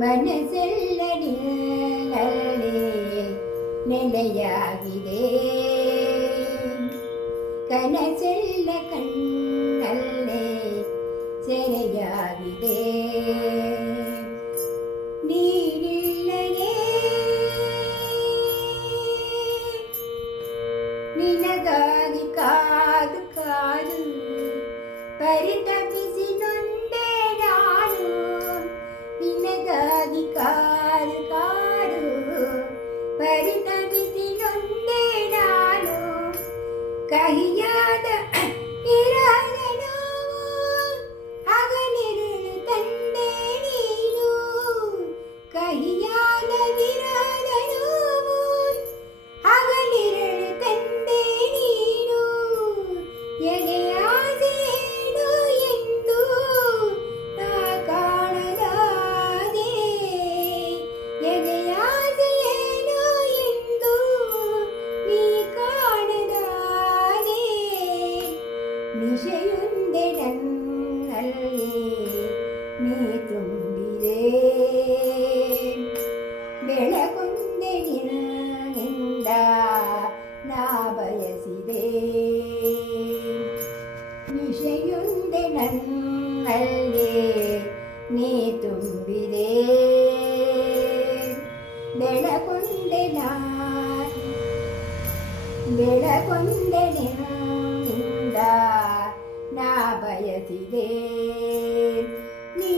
மனசெல்லடி நிலையாகிதே. கனசெல்ல கண்ணல்லே சிறையாகிதே. நீரில்லையே நினகாதி காது காது பரிதவி ನಿನಗಾಗಿ ಕಾದು ಕಾದು ಪರಿತಪಿಸಿ ನೊಂದೆ ನಾನು ಕಹಿಯಾದ ನೆಲೆಸಿದೆ ನಿಶೆಯುಂದೆ ನನ್ನಲ್ಲೇ ನೀ ತುಂಬಿದೆ ಬೆಳಗೊಂಡೆ ನಾನು ಬೆಳಗೊಂಡೆ ನಿನ್ನಿಂದ ನಾ ಬಯಸಿದೆ ನೀ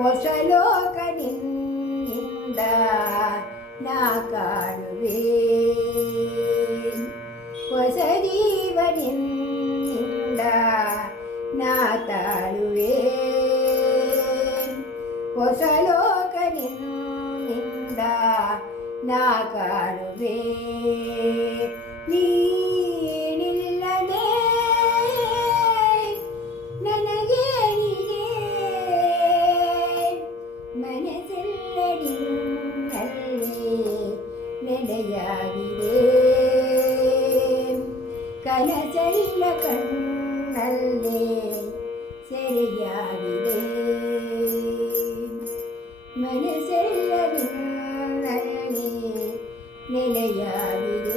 ಹೊಸ ಲೋಕ ನಿನ್ನಿಂದ ನಾ ಕಾಣುವೆ ಹೊಸ ಜೀವನಿಂದ ನಾ ತಾಳುವೆ ಹೊಸ ಲೋಕ ನಿನ್ನಿಂದ ನಾ ಕಾಣುವೆ ನೀನಿಲ್ಲದೆ ನೆಲೆಯಾಗಿದೆ ಕನಸೆಲ್ಲ ಕಣ್ಣಲ್ಲೇ ಸೆರೆಯಾಗಿದೆ ಮನಸ್ಸೆಲ್ಲ ನಿನ್ನಲ್ಲಿ ನೆಲೆಯಾಗಿದೆ